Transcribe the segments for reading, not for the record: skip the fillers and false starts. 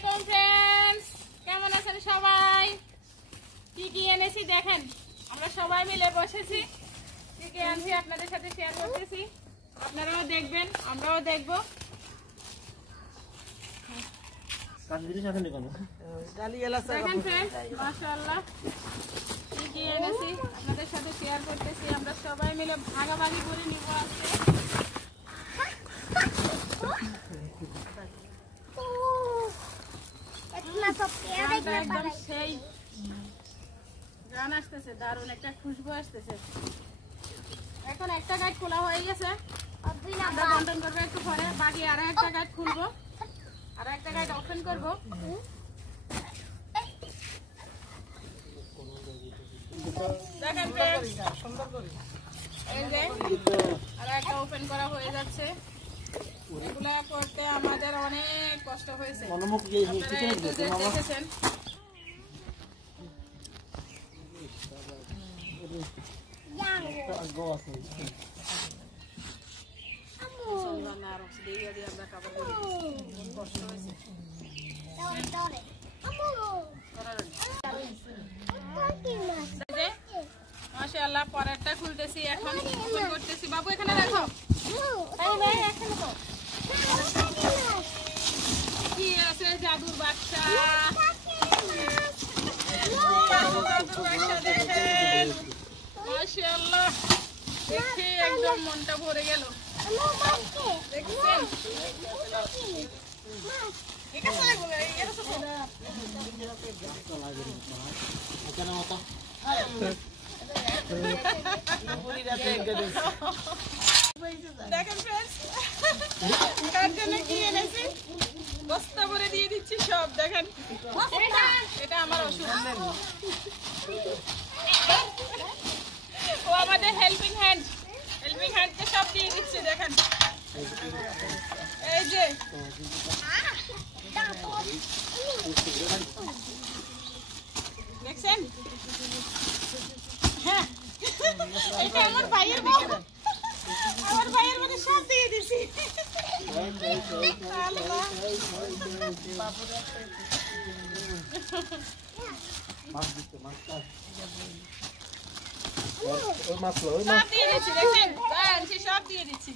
আলাইকুম फ्रेंड्स, কেমন আছেন সবাই? কি কি এনেছি দেখেন, আমরা সবাই মিলে বসেছি। কি কি আনছি আপনাদের সাথে শেয়ার করতেছি, আপনারাও দেখবেন, আমরাও দেখব। দেখেন फ्रेंड्स, মাশাআল্লাহ কি কি এনেছি আপনাদের সাথে শেয়ার করতেছি। আমরা সবাই মিলে ভাগাভাগি করে নিব আজকে। একদম সেই গান আসতেছে, দারুণ একটা খুশবু আসতেছে। এখন একটা গাইড খোলা হয়ে গেছে, আমরা বন্টন করবো একটু পরে। বাকি আরো একটা গাইড খুলবো, আরো একটা গাইড ওপেন করবো। দেখেন এই যে আরো একটা ওপেন করা হয়ে যাচ্ছে। এগুলা করতে আমাদের অনেক কষ্ট হয়েছে, আপনারা দেখেছেন। মাশাআল্লাহ পরেরটা খুলতেছি, এখন ওপেন করতেছি। বাবু এখানে রাখো, কি আছে? জাদুর বাচ্চা, দেখেন মাশাআল্লাহ, দেখে একদম মনটা ভরে গেল। দেখছেন দেখেন फ्रेंड्स, কার জন্য কি এনেছি বস্তা ভরে দিয়ে দিচ্ছি সব। দেখেন এটা আমার ওষুধ, ও আমাদের হেল্পিং হ্যান্ডকে সব দিয়ে দিচ্ছে। দেখেন এই যে দেখছেন, হ্যাঁ এটা আমার ভাইয়ের বউ, আমার ভাইয়ের মধ্যে সব দিয়ে দিছি। সব দিয়ে দিচ্ছি।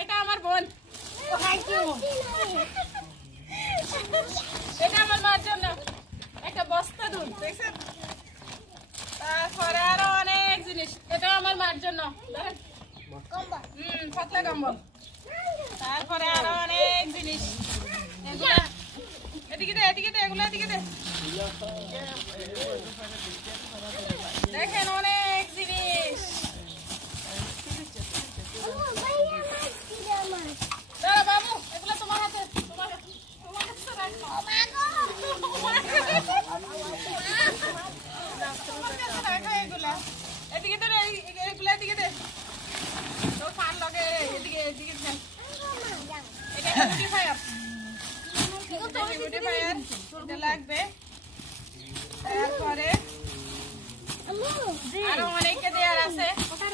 এটা আমার বোন, এটা আমার মার জন্য একটা বস্তা দুধ। দেখছেন, তারপরে আরো অনেক জিনিস। এটা আমার মার জন্য পাতলা কম্বল। তারপরে আরো অনেক জিনিস, এগুলা এদিকে দে, এদিকে দে, এগুলো এদিকে দে। দেখেন অনেক জিনিস। দাঁড়া বাবু, এগুলো তোমার হাতে, তোমার কাছে রাখো। এগুলা এদিকে দে, এগুলো এদিকে দে। তো ফান লগে এদিকে এদিকে দেন। এটা বিউটিফায়ার, এটা লাগবে। তারপরে আরো অনেকে দেওয়ার আছে।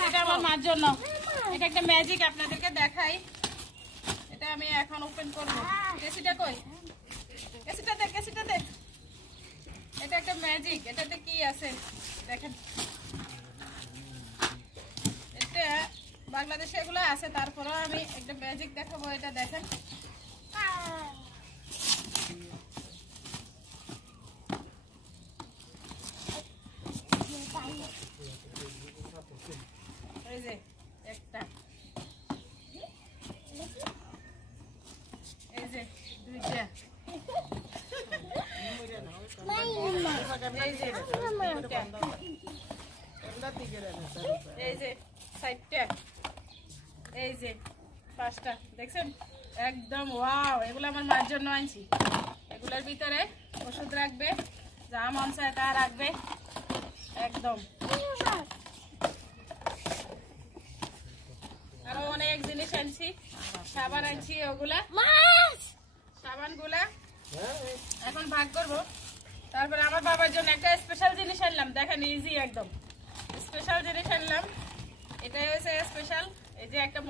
এটা আমার মার জন্য, এটা একটা ম্যাজিক, আপনাদেরকে দেখাই। এটা আমি এখন ওপেন করবো। কেসিটা কই? কেসিটা দে, কেসিটা দে। এটা একটা ম্যাজিক, এটাতে কি আছে দেখেন। এটা বাংলাদেশে এগুলো আছে, তারপরেও আমি একটা ম্যাজিক দেখাবো। এটা দেখেন, এই যে একটা, এই যে দুইটা, এই যে সাইডটা, এই যে পাঁচটা। দেখছেন একদম ওয়াও। এগুলো আমার মার জন্য আনছি। এগুলোর ভিতরে ওষুধ রাখবে, যা মন চায় তা রাখবে একদম। আরো অনেক জিনিস আনছি, সাবান আনছি, ওগুলা সাবান গুলা এখন ভাগ করবো। তারপরে আমার বাবার জন্য একটা স্পেশাল জিনিস আনলাম। দেখেন ইজি, একদম স্পেশাল জিনিস আনলাম। এটা হচ্ছে স্পেশাল, এই যে একটা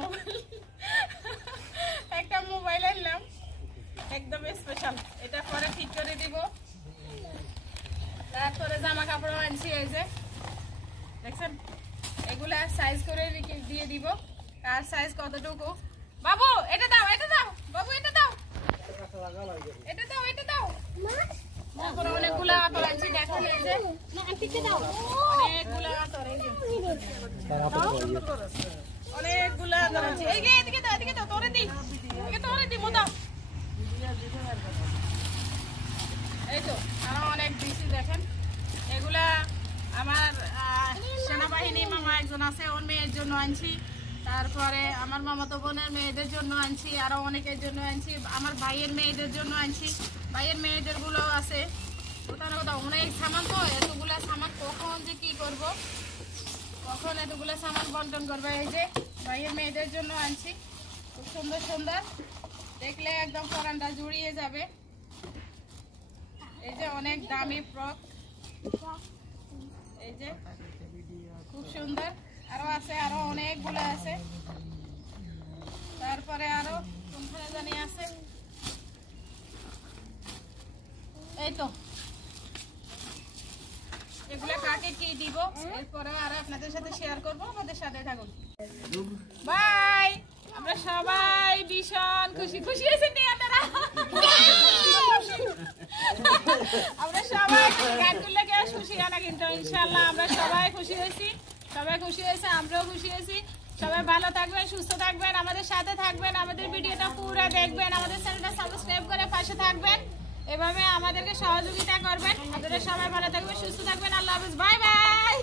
মোবাইল আনলাম একদম স্পেশাল, এটা পরে ঠিক করে দিব। তারপরে জামা কাপড় আনছি, এই যে দেখছেন এগুলা সাইজ করে দিয়ে দিব। কার সাইজ কতটুকু, বাবু এটা দাও, এটা দাও বাবু, এটা দাও, এটা দাও, এটা দাও। তারপরে অনেকগুলা আতর আনছি, দেখেন এই যে অনেকগুলা আতর, এই যে অনেকগুলা আতর আনছি। এই যে এদিকে দাও, এদিকে দাও, তোরে দি, এদিকে তোরে দি, মোদা। এই তো আরো অনেক দিছি, দেখেন এগুলা আমার সেনাবাহিনী মামা একজন আছে, ওর মেয়ের জন্য আনছি। তারপরে আমার মামাতো বোনের মেয়েদের জন্য আনছি, আরো অনেকের জন্য আনছি। আমার ভাইয়ের মেয়েদের জন্য আনছি, ভাইয়ের মেয়েদের গুলো আছে। কোথাও কোথাও অনেক সামান, তো এতগুলা সামান কখন যে কি করব, কখন এতগুলা সামান বন্টন করবে। এই যে ভাইয়ের মেয়েদের জন্য আনছি, খুব সুন্দর সুন্দর, দেখলে একদম পরানটা জুড়িয়ে যাবে। এই যে অনেক দামি ফ্রক, এই যে খুব সুন্দর, আরো আছে, আরো অনেকগুলো আছে। তারপরে আরো কোনখানে জানি আছে, এই তো এগুলো কাকে কি দিব এরপরে আর আপনাদের সাথে শেয়ার করব, আমাদের সাথে থাকুন। বাই। আমরা সবাই ভীষণ খুশি, খুশি হয়েছেন নি আপনারা? আমরা সবাই গানগুলো কে খুশি না, কিন্তু ইনশাআল্লাহ আমরা সবাই খুশি হয়েছি, সবাই খুশি হয়েছে, আমরাও খুশি হয়েছি। সবাই ভালো থাকবেন, সুস্থ থাকবেন, আমাদের সাথে থাকবেন, আমাদের ভিডিওটা পুরো দেখবেন, আমাদের চ্যানেলটা সাবস্ক্রাইব করে পাশে থাকবেন, এভাবে আমাদেরকে সহযোগিতা করবেন। আপনারা সবাই ভালো থাকবেন, সুস্থ থাকবেন, আল্লাহ হাফেজ, বাই বাই।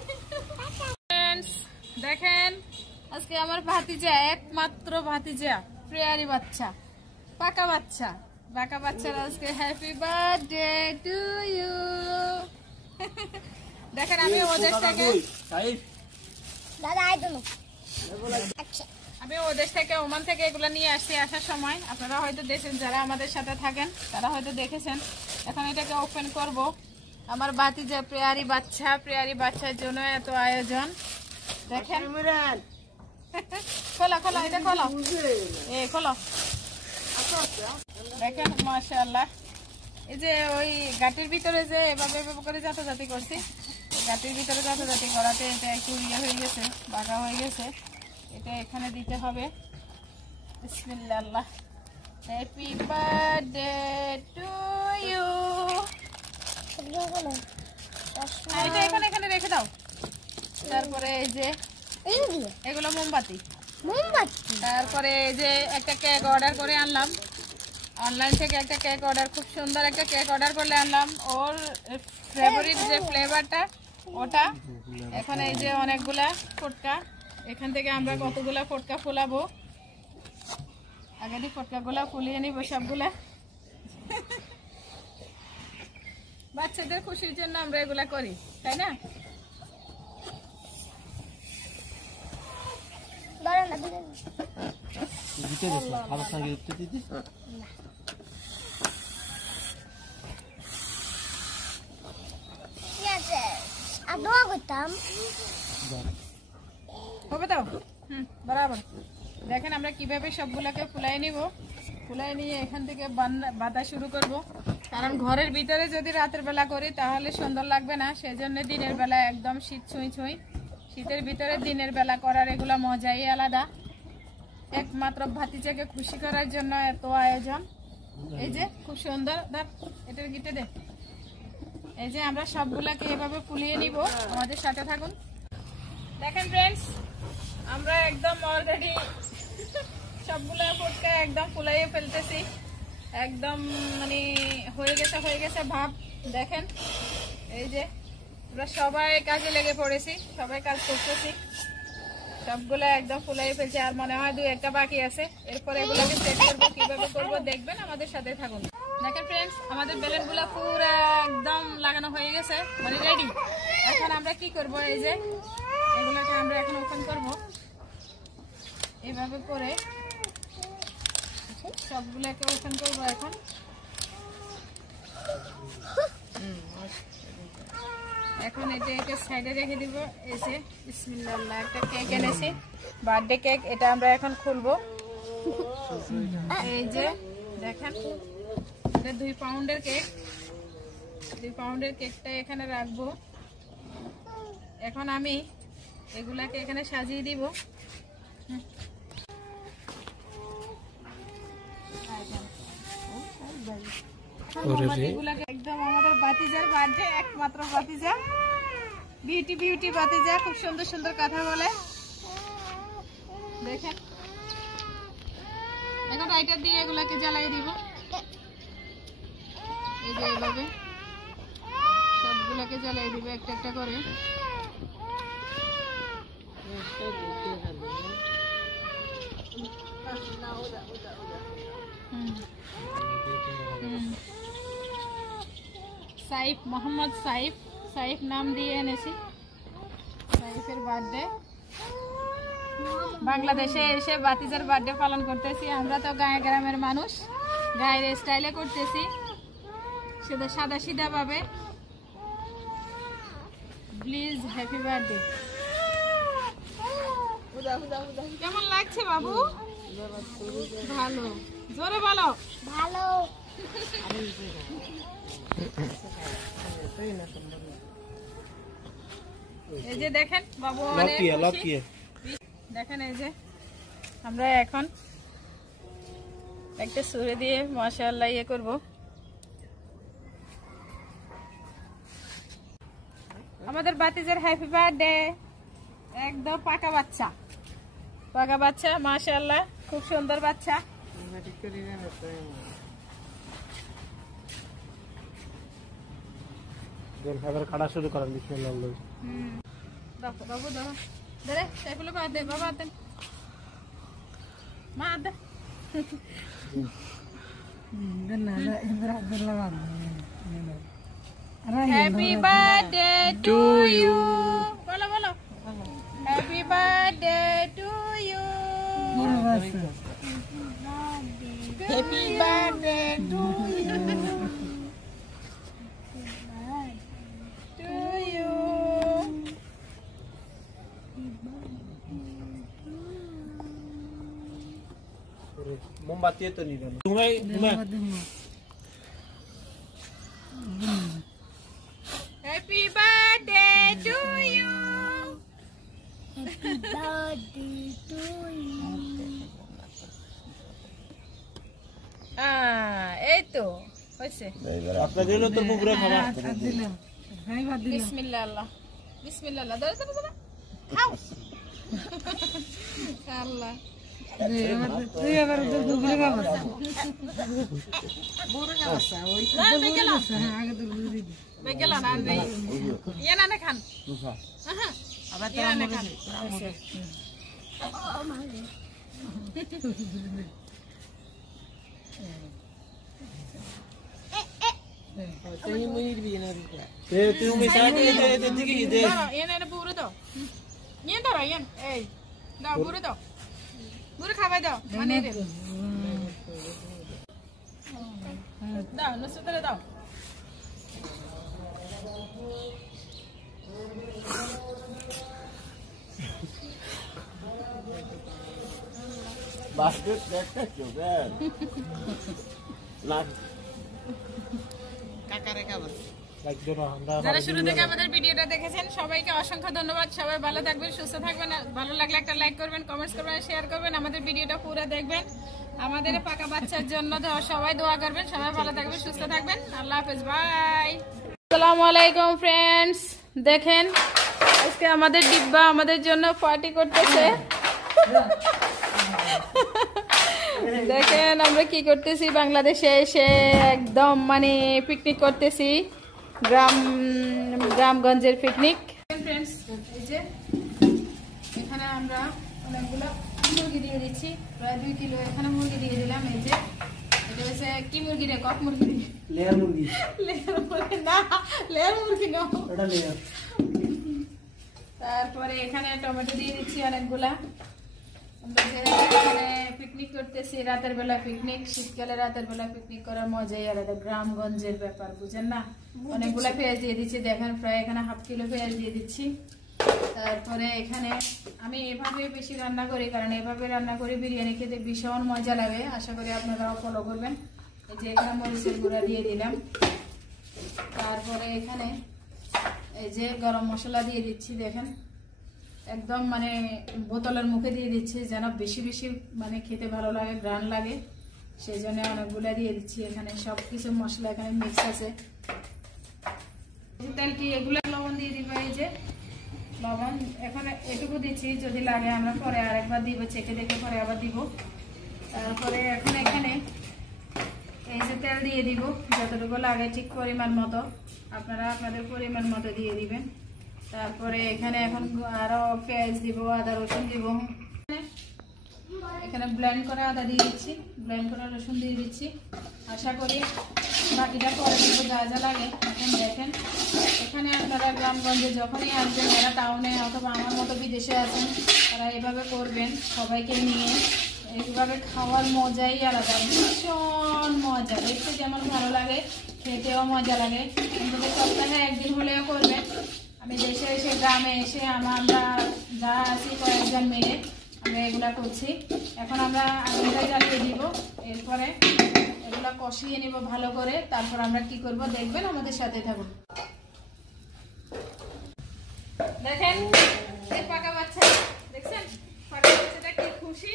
ফ্রেন্ডস দেখেন আজকে আমার ভাতিজা, একমাত্র ভাতিজা, প্রিয়ারি বাচ্চা, পাকা বাচ্চা, পাকা বাচ্চার আজকে হ্যাপি বার্থডে টু ইউ। দেখেন আমি ওদের থেকে ওমান থেকে এগুলো নিয়ে আসছি। আসার সময় আপনারা হয়তো দেখেছেন, যারা আমাদের সাথে থাকেন তারা হয়তো দেখেছেন। এখন এটাকে ওপেন করব। আমার ভাতিজা প্রিয়ারি বাচ্চা, প্রিয়ারি বাচ্চার জন্য এত আয়োজন। দেখেন খোলা খোলা, এটা খোলা, এ খোলা, দেখেন মাশাআল্লাহ। এই যে ওই গাটির ভিতরে যে এভাবে করে জাতি করছি, গাটির ভিতরে জাতি করাতে এটা একটু ইয়ে হয়ে গেছে, বাঁকা হয়ে গেছে, এটা এখানে দিতে হবে। বিসমিল্লাহ, হ্যাপি বার্থডে টু ইউ। এটা এখানে রেখে দাও। তারপরে এই যে এগুলো মোমবাতি, তারপরে এই যে একটা কেক অর্ডার করে আনলাম অনলাইন থেকে, একটা কেক অর্ডার, খুব সুন্দর একটা কেক অর্ডার করলে আনলাম, ওর ফেভারিট যে ফ্লেভারটা ওটা। এখন এই যে অনেকগুলা ফটকা, এখান থেকে আমরা কতগুলা ফটকা ফোলাবো, আগে দিয়ে ফটকাগুলা ফুলিয়ে নিব সবগুলা। বাচ্চাদের খুশির জন্য আমরা এগুলা করি, তাই না? বরাবর দেখেন আমরা কিভাবে সবগুলাকে ফুলাই নিব। ফুলাই নিয়ে এখান থেকে বাঁধা শুরু করব, কারণ ঘরের ভিতরে যদি রাতের বেলা করি তাহলে সুন্দর লাগবে না, সেজন্য দিনের বেলা একদম শীত ছুঁই ছুঁই, শীতের ভিতরে দিনের বেলা করার এগুলা মজাই আলাদা। একমাত্র ভাতিজাকে খুশি করার জন্য এত আয়োজন। এই যে খুব সুন্দর, এটার গিটে দে। এই যে আমরা সবগুলাকে এভাবে ফুলিয়ে নিব, আমাদের সাথে থাকুন। দেখেন ফ্রেন্ডস, আমরা একদম অলরেডি সবগুলা ফটকা একদম ফুলাইয়ে ফেলতেছি, একদম মানে হয়ে গেছে ভাব। দেখেন এই যে আমরা সবাই কাজে লেগে পড়েছি, সবাই কাজ করতেছি, সবগুলো একদম ফুলাই ফেলছে। আর মনে হয় 2-1টা বাকি আছে, এরপরে এগুলোকে সেট করবো, কিভাবে করবো দেখবেন, আমাদের সাথে থাকুন। দেখেন ফ্রেন্ডস, আমাদের বেলুনগুলো পুরো একদম লাগানো হয়ে গেছে, মানে রেডি। এখন আমরা কি করব, এই যে এগুলোকে আমরা এখন ওপেন করব, এভাবে করে সবগুলোকে ওপেন করবো এখন। এখন এটা সাইডে রেখে দিব। এই যে বিসমিল্লাহ, একটা কেক এনেছি, বার্থডে কেক, এটা আমরা এখন খুলবো। এই যে দেখেন, এটা 2 পাউন্ডের কেক। 2 পাউন্ডের কেকটা এখানে রাখবো। এখন আমি এগুলাকে এখানে সাজিয়ে দিব। একদম আমাদের বাতিজার বার্থডে, একমাত্র বাতিজা, বিউটি বিউটি বাতিজা, খুব সুন্দর সুন্দর কথা বলে। দেখেন এখন লাইটার দিয়ে এগুলাকে জ্বালিয়ে দিব। এই যে এইভাবে সবগুলাকে জ্বালিয়ে দিব একটা একটা করে। সাইফ, মোহাম্মদ সাইফ, সাইফ নাম দিয়ে এনেছি। সাইফের বার্থডে, বাংলাদেশে এসে বাতিজার বার্থডে পালন করতেছি। আমরা তো গায়ে গ্রামের মানুষ, গায়ের স্টাইলে করতেছি, সেটা সাদা সিধা ভাবে। Please happy birthday. কেমন লাগছে বাবু? ভালো, জোরে বলো ভালো। এই যে দেখেন বাবু, দেখেন এই যে আমরা এখন একটা সুরে দিয়ে মাশাআল্লাহ ইয়ে করবো। আমাদের বাতিজার হ্যাপি বার্থডে, একদম পাকা বাচ্চা, পাকা বাচ্চা মাশাআল্লাহ, খুব সুন্দর বাচ্চা। কাটা শুরু করেন। বাবু দাও, দে সাইফুল বাদ দে, বাবা দে, মা দে। হ্যাপি বার্থডে টু ইউ, বলো বলো, happy birthday to you, happy birthday to you, to you. মোমবাতি তো নিবেন। Happy birthday to you, happy birthday to you. এই তো হয়েছে। আপনার জন্য তো পুকুরে খাবার বিসমিল্লাহ, আল্লাহ বিসমিল্লাহ, আল্লাহ ধরে ধরে ধরে খাও। আল্লাহ তুই আবার দুপুরে খাবো বুড়ো খাবো ওই তো গেলাম আগে তো বুড়ো দিবি গেলাম না রে ইয়া না খান হ্যাঁ আবার তো না খান ও মা রে তুই মুইর বি না রে তুই মুই সাইডে দে দিকে দে এনে না বুড়ো দাও নিয়ে দাও ইয়ান এই দাও বুড়ো দাও বুড়ো খাবাই দাও মানে রে দাও নসুতরে দাও বাস্কেট দেখতে কেউ দেন না কাকারে খাবার যারা শুরু থেকে আমাদের ভিডিওটা দেখেছেন সবাইকে অসংখ্য ধন্যবাদ। সবাই ভালো থাকবেন, সুস্থ থাকবেন। ভালো লাগলে একটা লাইক করবেন, কমেন্টস করবেন, শেয়ার করবেন। আমাদের ভিডিওটা পুরো দেখবেন। আমাদের পাকা বাচ্চার জন্য সবাই দোয়া করবেন। সবাই ভালো থাকবেন, সুস্থ থাকবেন। আল্লাহ হাফেজ, বাই। আসসালামু আলাইকুম ফ্রেন্ডস, দেখেন আজকে আমাদের ডিব্বা আমাদের জন্য পার্টি করতেছে। দেখেন আমরা কি করতেছি, বাংলাদেশে এসে একদম মানে পিকনিক করতেছি, গ্রামগঞ্জের পিকনিক। ফ্রেন্ডস এই যে এখানে আমরা অনেকগুলো মুরগি দিয়ে দিচ্ছি, প্রায় 2 কিলো এখানে মুরগি দিয়ে দিলাম। এই যে এটা হচ্ছে কি মুরগি রে, কক মুরগি, লেয়ার মুরগি, লেয়ার মুরগি না, লেয়ার মুরগি না, এটা লেয়ার। তারপরে এখানে টমেটো দিয়ে দিচ্ছি অনেকগুলা। এখানে পিকনিক করতেছি, রাতের বেলা পিকনিক, শীতকালে রাতের বেলা পিকনিক করার মজাই আলাদা, গ্রামগঞ্জের ব্যাপার বুঝেন না। অনেকগুলা পেঁয়াজ দিয়ে দিচ্ছি, দেখেন প্রায় এখানে 1/2 কিলো পেঁয়াজ দিয়ে দিচ্ছি। তারপরে এখানে আমি এভাবে বেশি রান্না করি, কারণ এভাবে রান্না করে বিরিয়ানি খেতে ভীষণ মজা লাগে। আশা করি আপনারাও ফলো করবেন। এই যে এখানে মরিচের গুঁড়া দিয়ে দিলাম। তারপরে এখানে এই যে গরম মশলা দিয়ে দিচ্ছি, দেখেন একদম মানে বোতলের মুখে দিয়ে দিচ্ছি, যেন বেশি বেশি মানে খেতে ভালো লাগে, গ্রান লাগে, সেই জন্য অনেকগুলো দিয়ে দিচ্ছি। এখানে সব কিছু মশলা এখানে মিক্স আছে। তেল কি এগুলো লবণ দিয়ে দিব, এই যে লবণ এখন এটুকু দিচ্ছি, যদি লাগে আমরা পরে আরেকবার দিব, চেখে দেখে পরে আবার দিব। তারপরে এখন এখানে এই যে তেল দিয়ে দিব, যতটুকু লাগে ঠিক পরিমাণ মতো, আপনারা আপনাদের পরিমাণ মতো দিয়ে দিবেন। তারপরে এখানে এখন আরো পেঁয়াজ দিব, আদা রসুন দিব। এখানে ব্লেন্ড করা আদা দিয়ে দিচ্ছি, ব্লেন্ড করা রসুন দিয়ে দিচ্ছি। আশা করি বাকিটা পরে দিব যা যা লাগে। এখন দেখেন এখানে আপনারা গ্রামগঞ্জে যখনই আসবেন, যারা টাউনে অথবা আমার মতো বিদেশে আছেন, তারা এভাবে করবেন সবাইকে নিয়ে। এইভাবে খাওয়ার মজাই আলাদা, ভীষণ মজা, দেখতে যেমন ভালো লাগে খেতেও মজা লাগে। কিন্তু সপ্তাহে একদিন হলেও করবেন। আমি দেশে এসে গ্রামে এসে আমরা যা আছি কয়েকজন মিলে আমরা এগুলা করছি। এখন আমরা আগুনটাই জ্বালিয়ে দিব, এরপরে এগুলা কষিয়ে নিব ভালো করে। তারপর আমরা কি করব দেখবেন, আমাদের সাথে থাকুন। দেখেন এই পাকা বাচ্চা, দেখছেন পাকা বাচ্চাটা কি খুশি,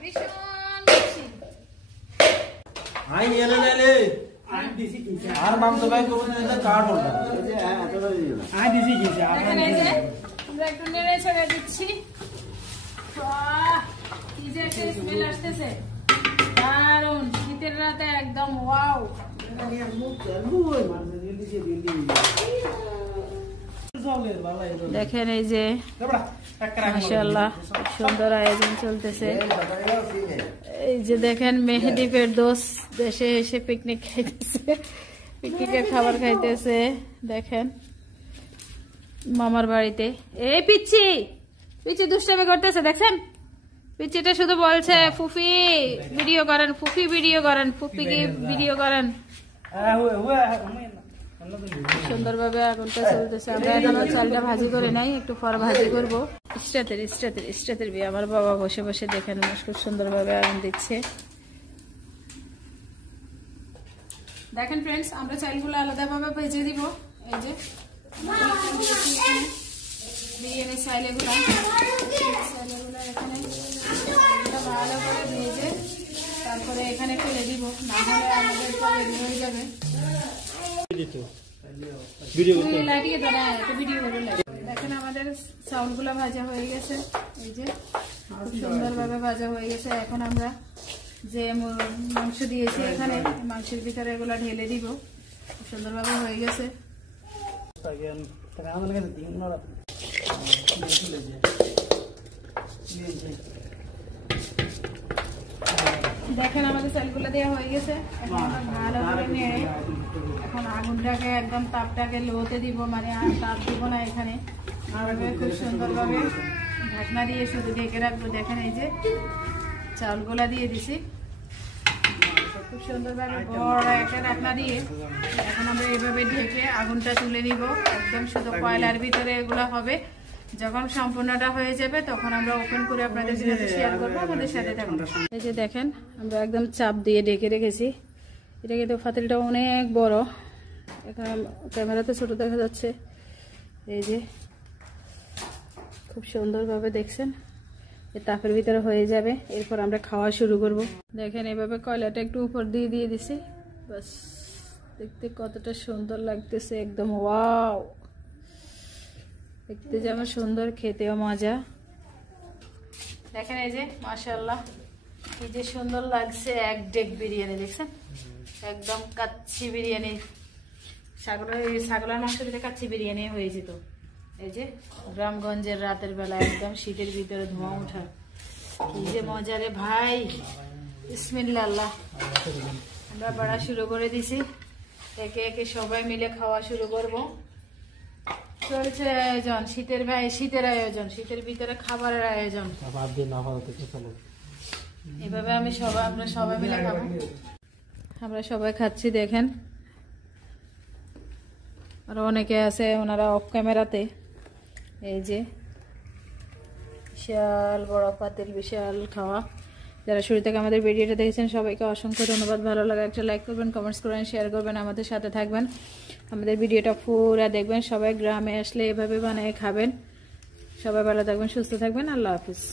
ভীষণ খুশি। আই নিয়ে নেলে আর মাম তো ভাই কোন দিন কার্ড হোল্ডার আই দিছি কি দেখেন এই যে আমরা একটু নেড়ে ছেড়ে দিচ্ছি। বাহ, কি যে একটা স্মেল আসতেছে, দারুণ শীতের রাতে একদম ওয়াও। দেখেন এই যে মাশাআল্লাহ সুন্দর আয়োজন চলতেছে। এই যে দেখেন মেহেদি ফেরদৌস দেশে এসে পিকনিক খাইতেছে, পিকনিকের খাবার খাইতেছে। দেখেন মামার বাড়িতে এই পিচ্ছি পিচ্ছি দুষ্টামি করতেছে, দেখছেন পিচ্ছিটা শুধু বলছে ফুফি ভিডিও করেন, ফুফি ভিডিও করেন, ফুফিকে ভিডিও করেন। সুন্দরভাবে আগুনটা চলতেছে। আমরা এখনো চালটা ভাজি করে নাই, একটু পর ভাজি করবো। স্টেতের বিয়ে আমার বাবা বসে বসে দেখেন খুব সুন্দরভাবে আগুন দিচ্ছে। দেখেন ফ্রেন্ডস, আমরা চালগুলো আলাদাভাবে ভেজে দিব। এই যে বিরিয়ানি চাইলেগুলো এখানে ভালো করে ভেজে তারপরে এখানে ফেলে দিব, না হলে আমাদের রেডি হয়ে যাবে। দেখেন আমাদের চাউলগুলো ভাজা হয়ে গেছে, এই যে খুব সুন্দরভাবে ভাজা হয়ে গেছে। এখন আমরা যে মাংস দিয়েছি এখানে মাংসের ভিতরে এগুলো ঢেলে দিব, খুব সুন্দরভাবে হয়ে গেছে। দেখেন আমাদের চালগুলো দেওয়া হয়ে গেছে। এখন আমরা ভালো করে নেড়ে এখন আগুনটাকে একদম তাপটাকে লোতে দিব, মানে আর তাপ দিব না এখানে। খুব সুন্দরভাবে ঢাকনা দিয়ে শুধু ঢেকে রাখবো। দেখেন এই যে চাউলগুলা দিয়ে দিছি, খুব সুন্দরভাবে বড় একটা ঢাকনা দিয়ে এখন আমরা এভাবে ঢেকে আগুনটা তুলে নিব। একদম শুধু কয়লার ভিতরে এগুলো হবে। যখন সম্পূর্ণটা হয়ে যাবে তখন আমরা ওপেন করে আপনাদের সাথে শেয়ার করবো, আমাদের সাথে থাকুন। এই যে দেখেন আমরা একদম চাপ দিয়ে ঢেকে রেখেছি। এটা কিন্তু ফাতিলটা অনেক বড়, এখানে ক্যামেরাতে ছোট দেখা যাচ্ছে। এই যে খুব সুন্দরভাবে দেখছেন এই তাপের ভিতরে হয়ে যাবে, এরপর আমরা খাওয়া শুরু করব। দেখেন এভাবে কয়লাটা একটু উপর দিয়ে দিয়ে দিছি, বাস দেখতে কতটা সুন্দর লাগতেছে, একদম ওয়াও। দেখতে যেমন সুন্দর, খেতেও মজা। দেখেন এই যে মাশাআল্লাহ কি যে সুন্দর লাগছে, এক ডেক বিরিয়ানি দেখছেন, একদম কাচ্চি বিরিয়ানি। ছাগলের মাংস দিলে কাচ্চি বিরিয়ানি হয়ে যেত। এই যে গ্রামগঞ্জের রাতের বেলা একদম শীতের ভিতরে ধোঁয়া ওঠা, কি যে মজা রে ভাই। বিসমিল্লাহ, আল্লাহ। আমরা বাড়া শুরু করে দিছি, একে একে সবাই মিলে খাওয়া শুরু করব। চলছে আয়োজন, শীতের আয়োজন, শীতের ভিতরে খাবারের আয়োজন। এভাবে আমরা সবাই মিলে খাবো। আমরা সবাই খাচ্ছি, দেখেন আরো অনেকে আছে ওনারা অফ ক্যামেরাতে। এই যে বিশাল বড় পাতিল, বিশাল খাওয়া। যারা শুরু থেকে আমাদের ভিডিওটা দেখেছেন সবাইকে অসংখ্য ধন্যবাদ। ভালো লাগলে একটা লাইক করবেন, কমেন্টস করবেন, শেয়ার করবেন, আমাদের সাথে থাকবেন, আমাদের ভিডিওটা পুরো দেখবেন। সবাই গ্রামে আসলে এভাবে বানিয়ে খাবেন। সবাই ভালো থাকবেন, সুস্থ থাকবেন। আল্লাহ হাফিজ।